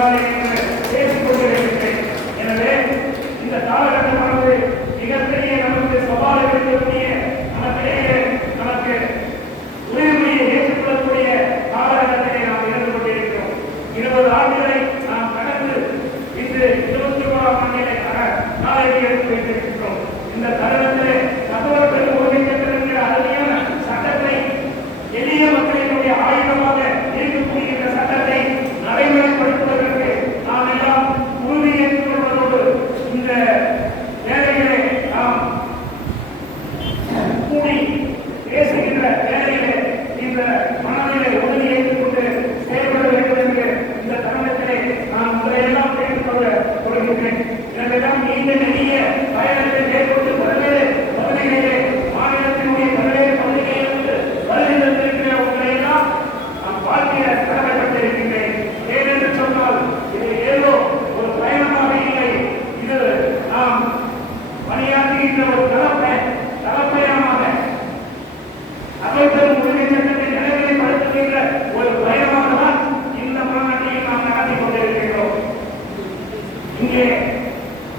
everybody.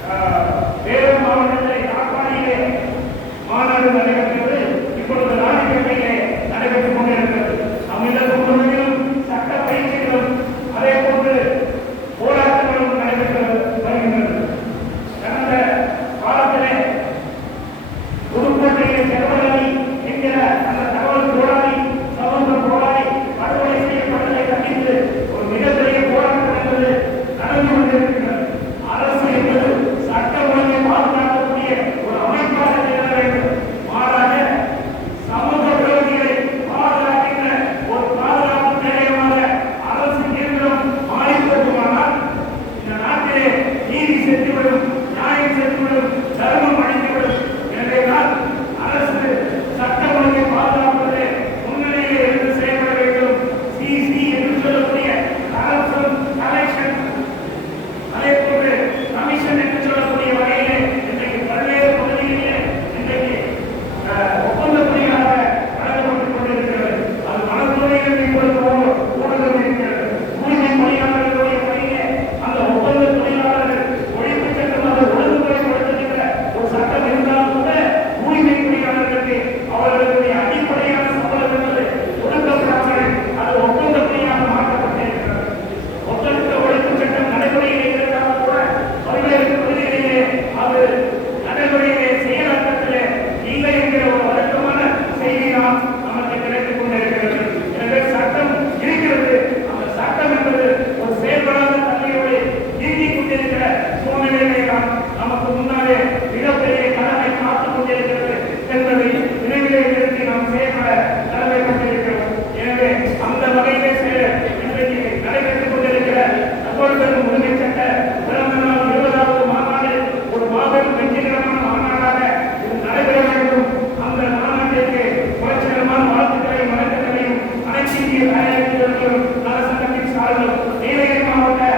வேறு வேலூர் மாவட்டத்தில் காட்பாடியிலே மாநாடு நடைபெற்ற மாவட்டம் வேலையர் மாவட்ட